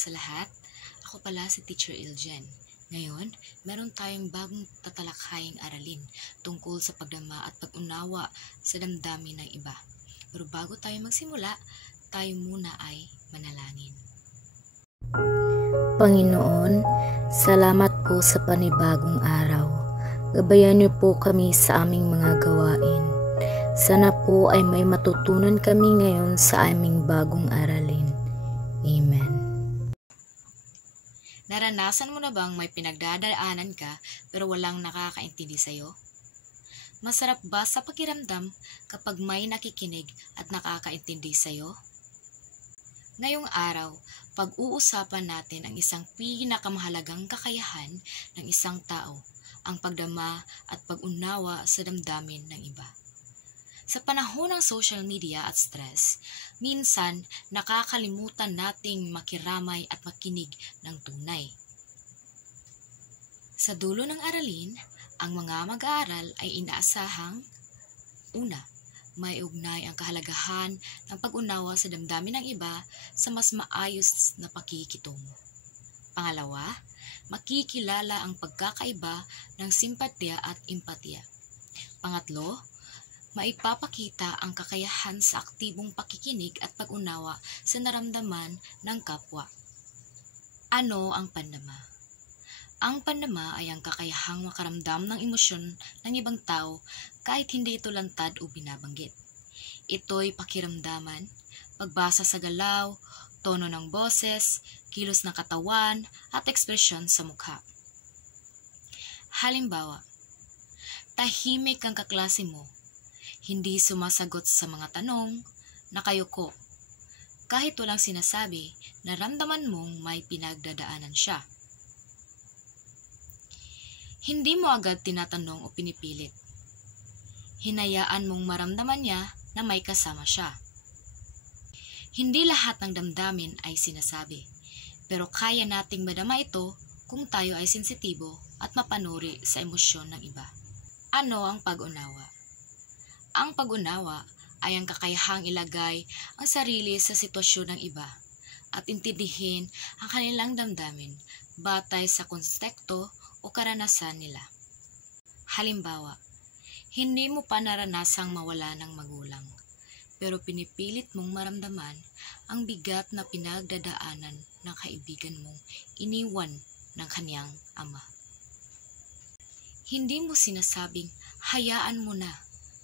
sa lahat. Ako pala si Teacher Iljen. Ngayon, meron tayong bagong tatalakayang aralin tungkol sa pagdama at pag-unawa sa damdamin ng iba. Pero bago tayo magsimula, tayo muna ay manalangin. Panginoon, salamat po sa panibagong araw. Gabayan niyo po kami sa aming mga gawain. Sana po ay may matutunan kami ngayon sa aming bagong aralin. Amen. Naranasan mo na bang may pinagdadaanan ka pero walang nakakaintindi sa'yo? Masarap ba sa pakiramdam kapag may nakikinig at nakakaintindi sa'yo? Ngayong araw, pag-uusapan natin ang isang pinakamahalagang kakayahan ng isang tao, ang pagdama at pag-unawa sa damdamin ng iba. Sa panahon ng social media at stress, minsan nakakalimutan nating makiramay at makinig ng tunay. Sa dulo ng aralin, ang mga mag-aaral ay inaasahang una, may ugnay ang kahalagahan ng pag-unawa sa damdamin ng iba sa mas maayos na pakikitungo. Pangalawa, makikilala ang pagkakaiba ng simpatya at empatya. Pangatlo, maipapakita ang kakayahan sa aktibong pakikinig at pag-unawa sa naramdaman ng kapwa. Ano ang pandama? Ang pandama ay ang kakayahang makaramdam ng emosyon ng ibang tao kahit hindi ito lantad o binabanggit. Ito'y pakiramdaman, pagbasa sa galaw, tono ng boses, kilos ng katawan, at ekspresyon sa mukha. Halimbawa, tahimik ang kaklase mo, hindi sumasagot sa mga tanong, nakayuko. Kahit walang sinasabi, naramdaman mong may pinagdadaanan siya. Hindi mo agad tinatanong o pinipilit. Hinayaan mong maramdaman niya na may kasama siya. Hindi lahat ng damdamin ay sinasabi, pero kaya nating madama ito kung tayo ay sensitibo at mapanuri sa emosyon ng iba. Ano ang pag-unawa? Ang pag-unawa ay ang kakayahang ilagay ang sarili sa sitwasyon ng iba at intindihin ang kanilang damdamin batay sa konteksto o karanasan nila. Halimbawa, hindi mo pa naranasang mawala ng magulang, pero pinipilit mong maramdaman ang bigat na pinagdadaanan ng kaibigan mong iniwan ng kanyang ama. Hindi mo sinasabing, hayaan mo na,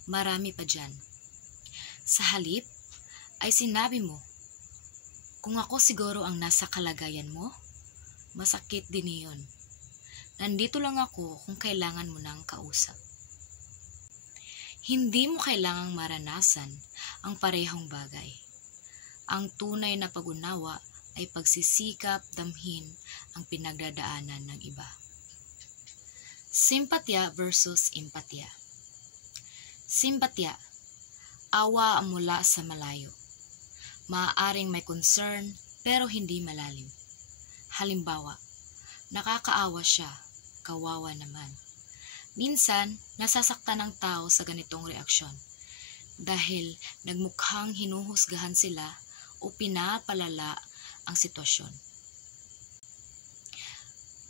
marami pa dyan. Sa halip, ay sinabi mo, kung ako siguro ang nasa kalagayan mo, masakit din iyon. Nandito lang ako kung kailangan mo ng kausap. Hindi mo kailangang maranasan ang parehong bagay. Ang tunay na pag-unawa ay pagsisikap damhin ang pinagdadaanan ng iba. Simpatya versus empatya. Simpatya, awa mula sa malayo. Maaaring may concern pero hindi malalim. Halimbawa, nakakaawa siya, kawawa naman. Minsan, nasasaktan ang tao sa ganitong reaksyon dahil nagmukhang hinuhusgahan sila o pinapalala ang sitwasyon.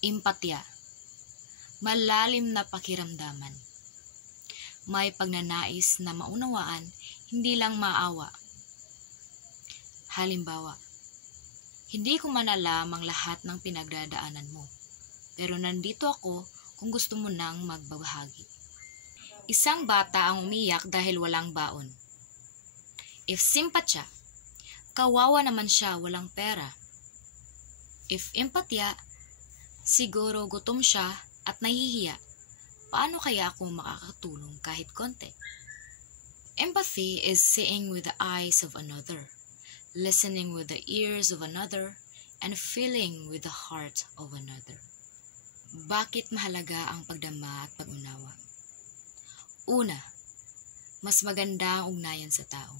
Empatya, malalim na pakiramdaman. May pagnanais na maunawaan, hindi lang maawa. Halimbawa, hindi ko man alam ang lahat ng pinagdadaanan mo, pero nandito ako kung gusto mo nang magbabahagi. Isang bata ang umiyak dahil walang baon. If simpatya, kawawa naman siya, walang pera. If empatya, siguro gutom siya at nahihiya. Paano kaya ako makakatulong kahit konti? Empathy is seeing with the eyes of another, listening with the ears of another, and feeling with the heart of another. Bakit mahalaga ang pagdama at pag-unawa? Una, mas maganda ang ugnayan sa tao.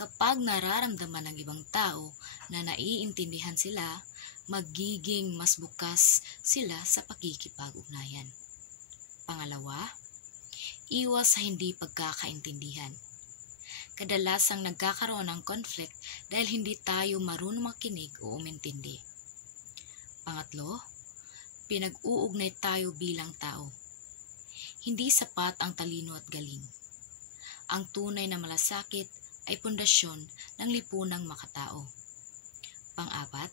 Kapag nararamdaman ng ibang tao na naiintindihan sila, magiging mas bukas sila sa pakikipag-ugnayan. Pangalawa, iwas sa hindi pagkakaintindihan. kadalasang nagkakaroon ng conflict dahil hindi tayo marunong makinig o umintindi. Pangatlo, pinag-uugnay tayo bilang tao. Hindi sapat ang talino at galing. Ang tunay na malasakit ay pundasyon ng lipunang makatao. Pang-apat,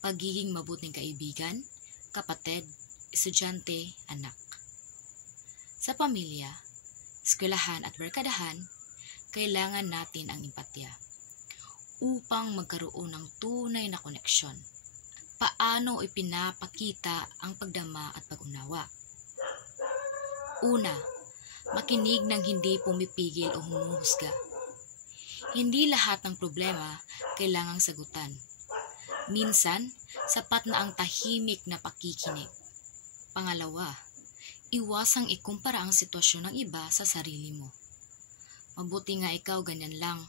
pagiging mabuting kaibigan, kapatid, estudyante, anak. Sa pamilya, eskwelahan at barkadahan, kailangan natin ang empatya upang magkaroon ng tunay na koneksyon. Paano ipinapakita ang pagdama at pag-unawa? Una, makinig ng hindi pumipigil o humuhusga. Hindi lahat ng problema kailangang sagutan. Minsan, sapat na ang tahimik na pakikinig. Pangalawa, iwasang ikumpara ang sitwasyon ng iba sa sarili mo. Mabuti nga ikaw ganyan lang.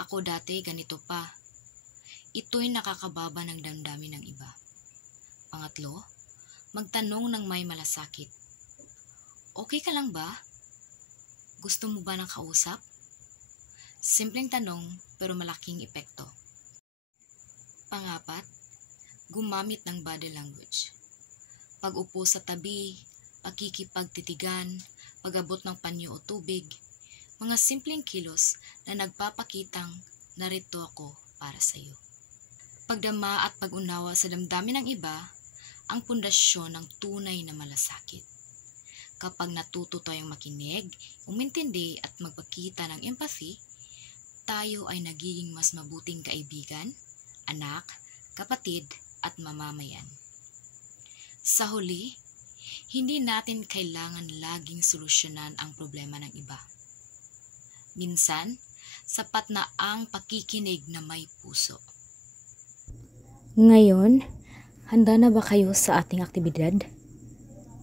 Ako dati ganito pa. Ito'y nakakababa ng damdamin ng iba. Pangatlo, magtanong ng may malasakit. Okay ka lang ba? Gusto mo ba ng kausap? Simpleng tanong pero malaking epekto. Pangapat, gumamit ng body language. Pag-upo sa tabi, pakikipagtitigan, pag-abot ng panyo o tubig, mga simpleng kilos na nagpapakitang narito ako para sa iyo. Pagdama at pag-unawa sa damdamin ng iba, ang pundasyon ng tunay na malasakit. Kapag natuto tayong makinig, umintindi at magpakita ng empathy, tayo ay nagiging mas mabuting kaibigan, anak, kapatid at mamamayan. Sa huli, hindi natin kailangan laging solusyonan ang problema ng iba. Minsan, sapat na ang pakikinig na may puso. Ngayon, handa na ba kayo sa ating aktibidad?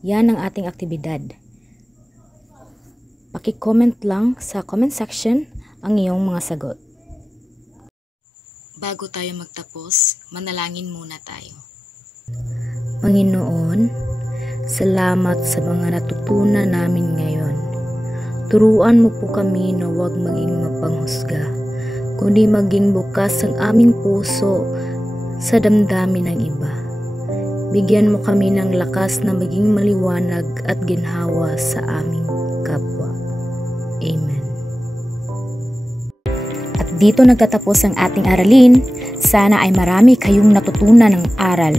Yan ang ating aktibidad. Paki-comment lang sa comment section ang iyong mga sagot. Bago tayo magtapos, manalangin muna tayo. Panginoon, salamat sa mga natutunan namin ngayon. Turuan mo po kami na huwag maging mapanghusga, kundi maging bukas ang aming puso sa damdamin ng iba. Bigyan mo kami ng lakas na maging maliwanag at ginhawa sa aming kapwa. Amen. At dito nagtatapos ang ating aralin. Sana ay marami kayong natutunan ng aral.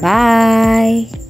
Bye!